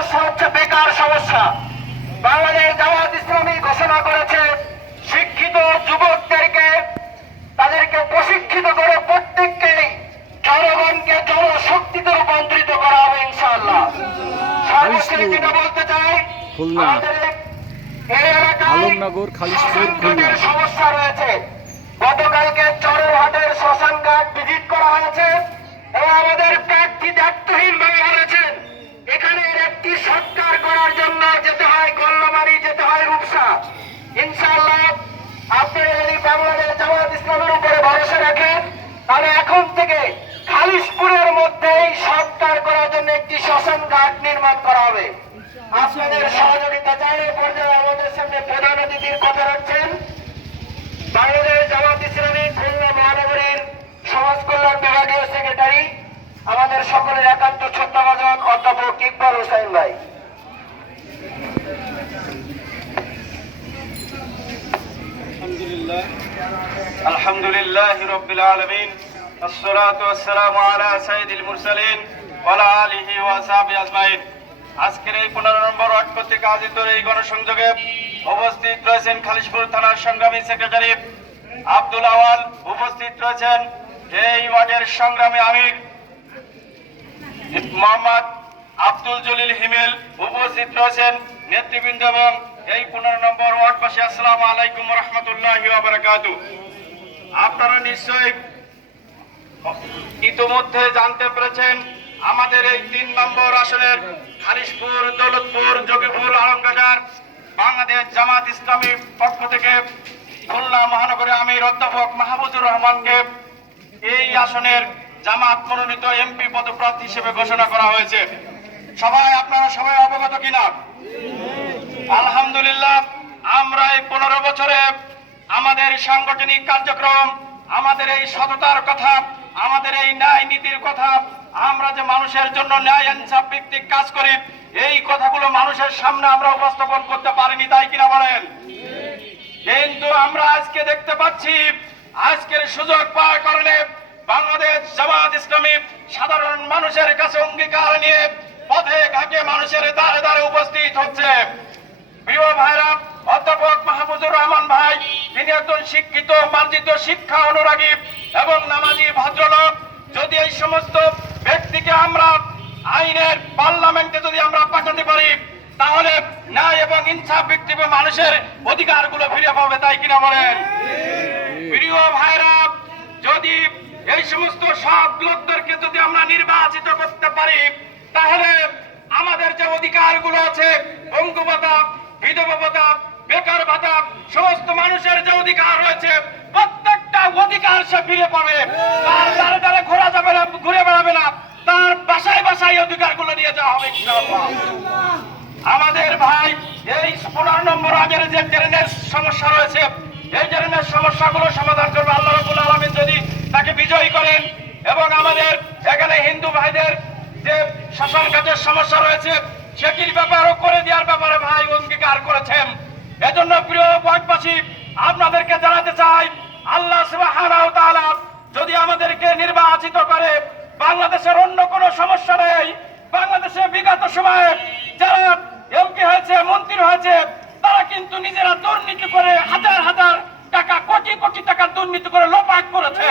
সমস্যা হচ্ছে বেকার সমস্যা। বাংলাদেশ জামাত ইসলামী ঘোষণা করেছে শিক্ষিত যুবকদেরকে তাদেরকে প্রশিক্ষিত করে প্রত্যেককেই জনগণকে জনশক্তিতে রূপান্তরিত করা হবে ইনশাআল্লাহ। সর্বশেষ যেটা বলতে চাই আমাদের এই এলাকায় আলমনগর, খালিশপুর, শ্মশান খুলনা। ঘাটের সমস্যা রয়েছে। গতকালকে চরহাটের শ্মশান ঘাট ভিজিট করা হয়েছে। এবং আমাদের প্রার্থী দায়িত্বহীন ভাবে বলেছেন এখানে একটি সৎকার করার জন্য যেতে হয়, কল্লামারি যেতে হয় রূপসা। ইনশাআল্লাহ আপনারা যদি বাংলাদেশ জামাত ইসলামের উপরে ভরসা রাখেন, তাহলে এখন থেকে খালিশপুরের মধ্যেই সৎকার করার জন্য একটি শ্মশান ঘাট নির্মাণ করা হবে। আপনাদের সহযোগিতা চাই পর্যায়ে আমাদের সামনে প্রধান অতিথির কথা রাখছেন। বাংলাদেশ জামাত ইসলামী الحمد لله الحمد لله رب العالمين الصلاة والسلام على سيد المرسلين وعلى آله وصحبه أجمعين আজকের এই পনেরো নম্বর ওয়ার্ড কর্তৃক আয়োজিত এই গণসংযোগে উপস্থিত রয়েছেন খালিশপুর থানার সংগ্রামী সেক্রেটারি আব্দুল আওয়াল উপস্থিত রয়েছেন এই ওয়ার্ডের সংগ্রামী আমির মোহাম্মদ আব্দুল জলিল হিমেল উপস্থিত রয়েছেন নেতৃবৃন্দ এবং এই পনেরো নম্বর ওয়ার্ড ওয়ার্ডবাসী আসসালাম আলাইকুম রহমতুল্লাহ আপনারা নিশ্চয়ই ইতোমধ্যে জানতে পেরেছেন, আমাদের এই তিন নম্বর আসনের খালিশপুর, দৌলতপুর, যোগীপুর আলমবাজার বাংলাদেশ জামাত ইসলামীর পক্ষ থেকে খুলনা মহানগরে আমির অধ্যাপক মাহবুজুর রহমানকে এই আসনের জামাত মনোনীত এমপি পদপ্রার্থী হিসেবে ঘোষণা করা হয়েছে। সবাই, আপনারা সবাই অবগত কিনা? আলহামদুলিল্লাহ, আমরা এই পনেরো বছরে আমাদের সাংগঠনিক কার্যক্রম, আমাদের এই সততার কথা, আমাদের এই ন্যায় নীতির কথা, আমরা যে মানুষের জন্য ন্যায় ইনসাফ ভিত্তিক কাজ করি, এই কথাগুলো মানুষের সামনে আমরা উপস্থাপন করতে পারিনি, তাই কিনা বলেন? কিন্তু আমরা আজকে দেখতে পাচ্ছি, আজকের সুযোগ পাওয়ার কারণে বাংলাদেশ জামাত ইসলামী সাধারণ মানুষের কাছে অঙ্গীকার নিয়ে পথে ঘাটে মানুষের দ্বারে দ্বারে উপস্থিত হচ্ছে। প্রিয় ভাইরা, অধ্যাপক মাহমুদুর রহমান ভাই, তিনি একজন শিক্ষিত, মার্জিত, শিক্ষা অনুরাগী এবং নামাজি ভদ্রলোক। যদি এই সমস্ত ব্যক্তিকে আমরা আইনের পার্লামেন্টে যদি আমরা পাঠাতে পারি, তাহলে ন্যায় এবং ইনসাফ ভিত্তিক মানুষের অধিকারগুলো ফিরে পাবে, তাই কিনা বলেন? প্রিয় ভাইরা, যদি এই সমস্ত সব লোকদেরকে যদি আমরা নির্বাচিত করতে পারি, তাহলে আমাদের যে অধিকারগুলো আছে অঙ্গ ভাতা বিধবা ভাতা বেকার ভাতা সমস্ত মানুষের যে অধিকার রয়েছে, প্রত্যেকটা অধিকার সে ফিরে পাবে। তার দ্বারে দ্বারে ঘোরা যাবে না, ঘুরে বেড়াবে না। তার বাসায় বাসায় অধিকারগুলো নিয়ে যাওয়া হবে আমাদের ভাই, এই পনেরো নম্বর আগের যে ট্রেনের সমস্যা রয়েছে, এই ট্রেনের সমস্যাগুলো সমাধান করবে আল্লাহ রবুল আলমিন যদি তাকে বিজয়ী করেন। এবং আমাদের এখানে হিন্দু ভাইদের যে শাসন কাজের সমস্যা রয়েছে সেটির ব্যাপারও করে দেওয়ার ব্যাপারে ভাই অঙ্গীকার করেছেন এজন্য প্রিয় ওয়ার্ডবাসী আপনাদেরকে জানাতে চাই, আল্লাহ যদি আমাদেরকে নির্বাচিত করে, বাংলাদেশের অন্য কোনো সমস্যা নেই। বাংলাদেশে বিগত সময়ে যারা এমপি হয়েছে, মন্ত্রী হয়েছে, তারা কিন্তু নিজেরা দুর্নীতি করে হাজার হাজার টাকা, কোটি কোটি টাকা দুর্নীতি করে লোপাট করেছে।